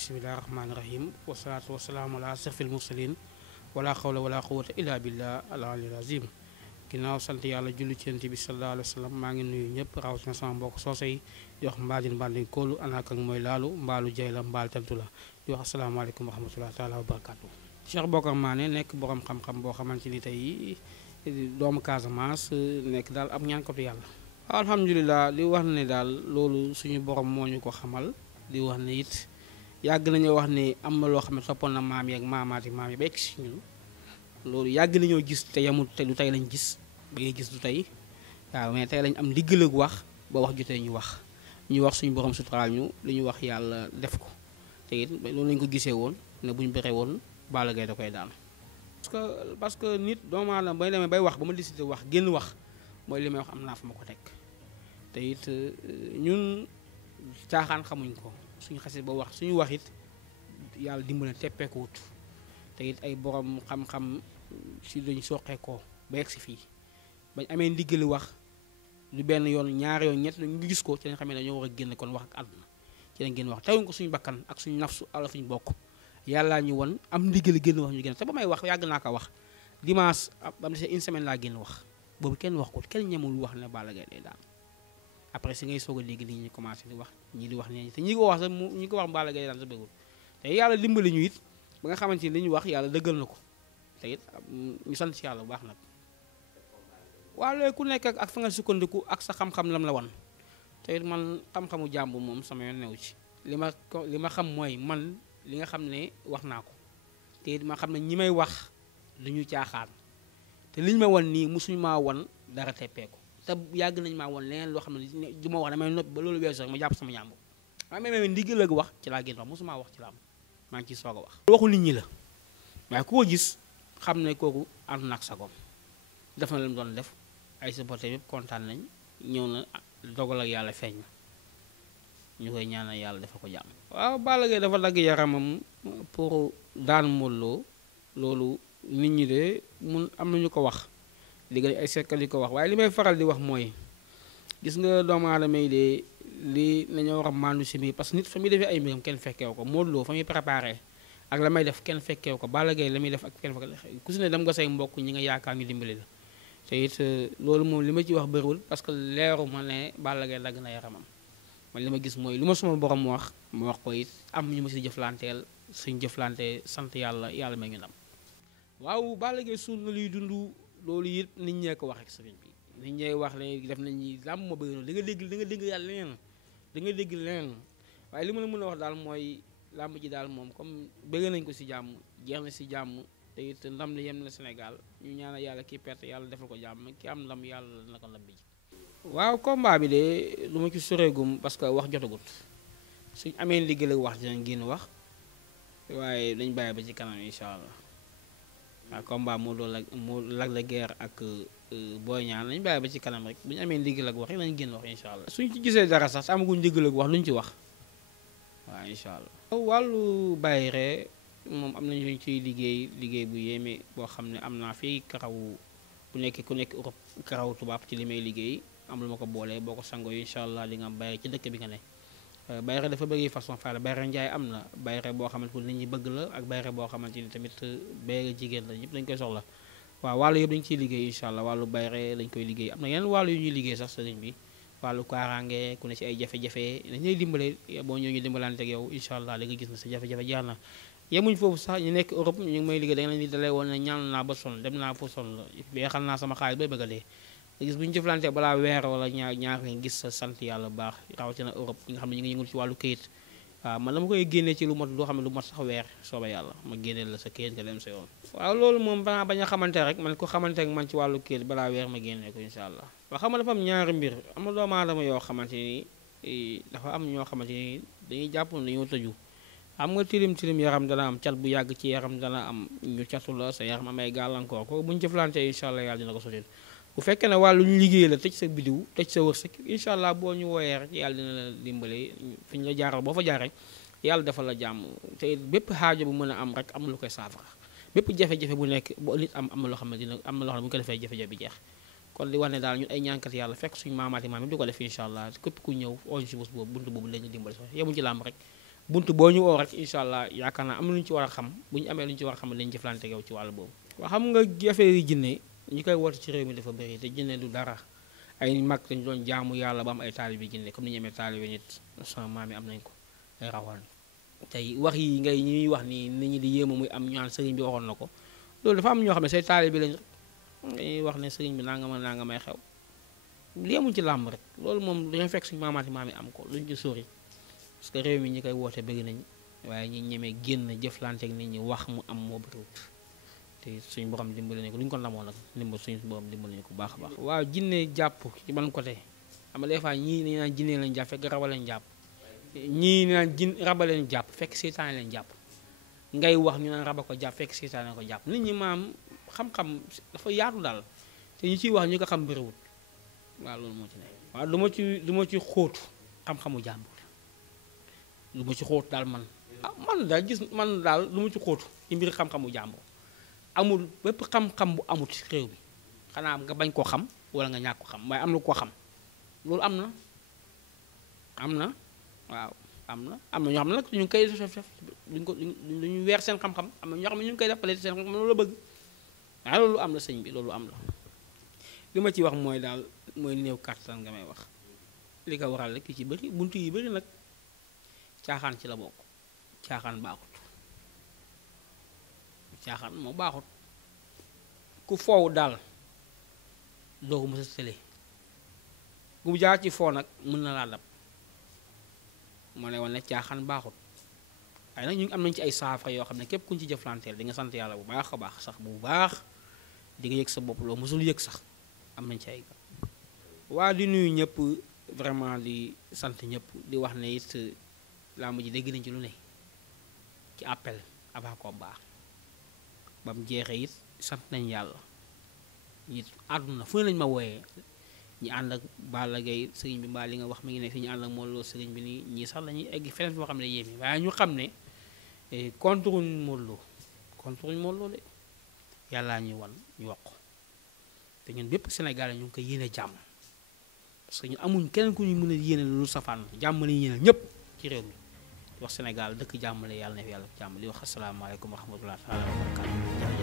bismillahi rahmaani rahim wasalaatu wasalaamu ala asrafil mursalin wala xawla wala quwata illa billah al aliyyil azim ginnaaw sant yàlla julli ci Yonent bi sallallahu alayhi wa sallam maa ngi nuyu ñëpp rawatina sama mbokk soose yi di wax mbaadin mbandin koolu anaak ak mooy laalu mbaalu jay la mbaal tantu la di wax asalaamaaleykum wa rahmatullahi taala wa barakatu Cheikh Bokar Mané nekk borom xam-xam boo xamante ni tey doomu Casamance nekk daal ab ñaankatu yàlla alhamdulilah di wax ne daal loolu suñu borom moo ñu ko xamal di wax ne it yàgg nañoo wax ne am na loo xam ne toppoon na maam yeeg maamaati maam yi ba egg si ñun loolu yàgg nañoo gis te yamul te du tey lañ gis ba ngay gis du tey waaw mais tey lañ am ndigal ak wax ba wax jotee ñu wax suñu borom suturaal ñu li ñu wax yàlla def ko te it loolu lañ ko gisee woon ne bu ñu bëree woon Balla Gaye da koy daan. parce que nit doomu aadama bay demee bay wax ba ma décidé wax génn wax mooy li may wax am naa fa ma ko teg te it ñun caaxaan xamuñ ko suñu xasee ba wax suñu wax it yàlla dimbale teppeeku wut te it ay borom xam-xam si lañ soqeekoo ba yegg si fii bañ amee ndiggali wax lu benn yoon ñaari yoon ñett ñu gis ko ci lañ xamee ne dañoo war a génn kon wax ak àdduna ci lañ génn wax tawuñ ko suñu bakkan ak suñu nafsu ala fuñu bokk yàllaa ñu won am ndiggali génn wax ñu génn te ba may wax yàgg naa ko wax dimanche am na une semaine laa génn wax boobu kenn wax ko kenn ñemul wax ne Balla Gaye day daan après si ngay soog a léegi nit ñi commencé di wax ñii di wax ne te ñi ko wax sax ñi ko wax Balla Gaye daan sa bëggul te yàlla dimbali ñu it ba nga xamante ni li ñu wax yàlla dëggal na ko te it ñu sant si yàlla bu baax nag waaw léegi ku nekk ak fa nga sukkandiku ak sa xam-xam lam la wan te it man xam-xamu jàmb moom sama yoon newu ci li ma xam mooy man li nga xam ne wax naa ko te it ma xam ne ñi may wax duñu caaxaan te liñ ma wan nii musuñu maa wan dara teppeeku te yàgg nañ maa wan leneen loo xam ne du ma wax damay noppi ba loolu weesu rek ma jàpp sama ñàmb maa may ndigal ak wax ci laa génn wax mosumaa wax ci la am maa ngi ciy soog a wax waxu nit ñi la waaye ku ko gis xam ne kooku ànd na ak sagoom def na leen doon def ay supporter yëpp kontaan nañ ñëw na dogal ak yàlla feeñ na ñu koy ñaanal yàlla dafa ko jàmm waaw Balla Gaye dafa dagg yaramam pour daan Modou Lo loolu nit ñi de mun am nañu ko wax léegi ay sekkal yi ko wax waaye li may faral di wax mooy gis nga doomu aadama yi de li nañoo war a maandu si biir parce que nit fa muy defee ay mbiram kenn fekkeew ko Modou Lo fa muy préparé ak la may def kenn fekkeew ko Balla Gaye la muy def ak kenn fekkeew ku si ne dem nga say mbokk ñi nga yaakaar ñu dimbali la te it loolu moom li ma ci wax bëriwul parce que leeru ma ne Balla Gaye dagg na yaramam man li ma gis mooy lu ma suma borom wax ma wax ko it am ñu ma si jëflanteel suñ jëflante sant yàlla yàlla may ñu ndam waaw Balla Gaye suul na luy dund loolu it nit ñee ko wax ak sëriñ bi nit ñee wax léegi def nañu làmb ma bëgg noonu da nga dégg yàlla leneen da nga dégg leneen waaye li ma la mën a wax daal mooy làmb ji daal moom comme bëgg nañ ko si jàmm jeex na si jàmm te it ndam li yem na Sénégal ñu ñaanal yàlla kii perte yàlla defal ko jàmm ki am ndam yàlla na ko ndam bi ji waaw combat bi de lu ma ci soreegum parce que wax jotagut suñ amee ndigal ak wax dinañ génn wax waaye dañ bàyyi ba ci kanam incha allah waaw combat moo doon Lac de Guiers ak Boy Niang nañ bàyyi ba ci kanam rek bu ñu amee ndigal ak wax rek nañ génn wax incha allah suñ ci gisee dara sax amaguñ ndigal ak wax luñ ci wax waaw incha allah wàllu Bayre moom am nañu ciy liggéey bu yéeme boo xam ne am naa fii karaw bu nekk ku nekk Europe karaw tubaab ci li may liggéey am lu ma ko boolee boo ko sangoo incha allah di nga am Bayre ci dëkk bi nga ne Bayre dafa bëgg façon faala Bayre njaay am na Bayre boo xamante ni nit ñi bëgg la ak Bayre boo xamante ni tamit Bayre jigéen la ñëpp dañ koy soxla waaw wàllu yëpp dañu ciy liggéey incha allah wàllu Bayre dañ koy liggéey am na yeneen wàllu yu ñuy liggéey sax sëriñ bi wàllu kaaraange ku ne ci ay jafe-jafe dañuy dimbale boo ñëw ñu dimbalante ak yow incha allah li nga gis na sa jafe-jafe jaar na yemuñ foofu sax ñu nekk Europe ñu ngi may liggéey da nga leen di dalee woon ne ñaan naa ba sonn dem naa pour sonn beexal naa sama xaalis bay bëgg a dee gis bu ñu jëflante balaa weer wala ñaar nga gis sa sant yàlla bu baax rawatina Europe ñi nga xam ne ñu ngi yëngul ci wàllu këyit waaw man dama koy génnee ci lu mat loo xam ne lu mat sax weer sooba yàlla ma génneel la sa këyit nga dem sa yoon waaw loolu moom banaa bañ a xamante rek man ko xamante ak man ci wàllu këyit balaa weer ma génnee ko incha allah waaw xam nga dafa am ñaari mbir am na doomu aadama yoo xamante ni dafa am ñoo xamante ni dañuy jàpp ne dañoo tëju xam nga tilim yaram dana am cat bu yàgg ci yaram dana am ñu catu la sa yaram amay gàllankoor ko bu ñu jëflante incha allah yàlla dina ko sotil bu fekkee ne wàllu ñu liggéey la tëj sa bidiw tëj sa wërsëg incha allah boo ñu wooyee rek yàlla dina la dimbale fi ñu la jaaral boo fa jaaree yàlla defal la jàmm te bépp xaajo bu mën a am rek am na lu koy saafara bépp jafe-jafe bu nekk boo nit am na loo xam ne dina am na loo xam ne bu ñu ko defee jafe-jafe bi jeex kon di wax ne daal ñun ay ñaankat yàlla fekk suñu maamaati maam yi di ko def incha allah képp ku ñëw on si bés boobu buntu boobu lañu dimbale sax yemuñ ci làmb rek buntu boo ñu woo rek incha allah yaakaar naa am na lu ñu ci war a xam bu ñu amee lu ñu ci war a xam dañu jëflante yow ci wàllu boobu. waa xam nga affaire yi jinne ñi koy woote ci réew mi dafa bëri te jinne du dara ay mag dañu doon jaamu yàlla ba am ay taalibe jinne comme ni ñu amee taalibe nit sama maam yi am nañ ko ay rawal tey wax yi ngay ñuy wax nii nit ñi di yéema muy am ñaan sëriñ bi waxoon na ko loolu dafa am ñoo xam ne say taalibe lañ rek ngay wax ne sëriñ bi nanga may xew léemuñ ci làmb rek loolu moom dañoo fekk suñu maamaati maam yi am ko luñ ci sori parce que réew mi ñi koy woote bëgg nañ waaye ñi ñemee génn jëflante ak nit ñi wax mu am moo bëriwut te suñu borom dimbali nañ ko lu ñu ko namoon nag suñu borom dimbali nañ ko bu baax a baax. waaw jinne jàpp ci ban côté xam nga des fois ñii dañu naan jinne lañ jàpp fekk raba lañ jàpp ñii naan raba lañ jàpp fekk seytaane lañ jàpp ngay wax ñu naan raba ko jàpp fekk seytaane ko jàpp nit ñi maam xam-xam dafa yaatu daal te ñi ciy wax ñu ko xam bëriwut waaw loolu moo ci ne. waaw du ma ci xóotu xam-xamu jàmbur lu ma ci xóotu daal man man daal gis man daal lu ma ci xóotu ci mbir xam-xamu jàmbur amul bépp xam-xam bu amut ci réew mi xanaa nga bañ koo xam wala nga ñàkk ko xam waaye am na koo xam loolu am na waaw am na ñoo xam ne nag ñu ngi koy def duñ ko duñu weer seen xam-xam am na ñoo xam ne ñu ngi koy def peut-être seen xam-xam loolu la bëgg waaye loolu am na sëñ bi loolu am na li ma ci wax mooy daal mooy néew kàttan nga may wax li ko waral rek ci bëri buntu yi bëri nag caaxaan ci la bokk caaxaan baaxut caaxaan moo baaxut ku foowu daal doo ko mës a tële bu jaar ci foo nag mën na laa dab moo lay wan ne caaxaan baaxut waaye nag ñu am nañ ci ay saafara yoo xam ne képp kuñ ci jëflanteel di nga sant yàlla bu baax a baax sax bu baax di nga yëg sa bopp loo mësul yëg sax am nañ ci ay waa di nuyu ñëpp vraiment di sant ñëpp di wax ne it laa mujj dégg nañ ci lu ne ci appel avant combat ba mu jeexee it sant nañ yàlla it àdduna fu ne lañ ma wooyee ñi ànd ak Balla Gaye sëriñ bi mbaa li nga wax mi ngi ne fi ñu ànd ak Modou Lo sëriñ bi nii ñii sax lañuy egg feneen foo xam ne yéemi waaye ñu xam ne contre ñu Modou Lo de yàllaa ñuy wan ñu wax ko te ñun bépp Sénégal ñu ngi koy yéene jàmm parce que ñu amuñ keneen ku ñu mën a yéene lu safaan jàmm lañu yéene ñëpp ci réew mi wax Sénégal dëkk jàmm la yàlla na fi yàlla jàmm li wax asalaamaaleykum wa rahmatulah taala wa barakatu